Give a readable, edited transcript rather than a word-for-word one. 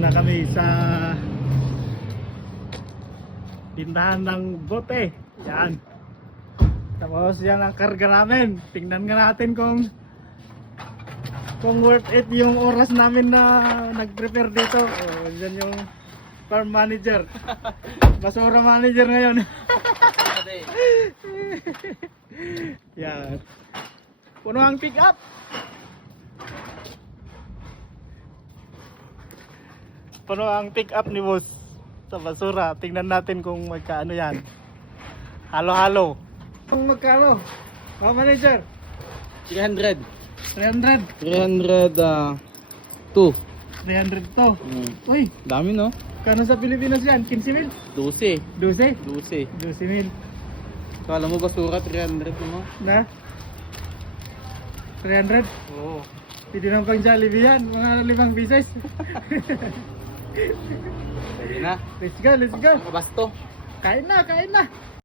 na kami sa tindahan ng bote. Yan. Tapos yan ang karga namin. Tingnan nga natin kung worth it yung oras namin na nag-prepare dito. Oh, yan yung farm manager. Basura manager ngayon. Yan. Puno ang pick up. Puno ang pick up ni boss sa basura. Tingnan natin kung magkaano yan. Halo-halo. Kung magkano? Mga manager? 300. 300. 300, 2. 300 to. Uy, Dami no? kano sa Pilipinas yan? 15,000? 12. 12? 12. 12,000. Kala mo basura 300 mo? Na? 300? Oo. Pwede naman pang Jollibee yan. Mga 5 pieces. Pwede na. Let's go, let's go. Kabasto. Kain na, kain na.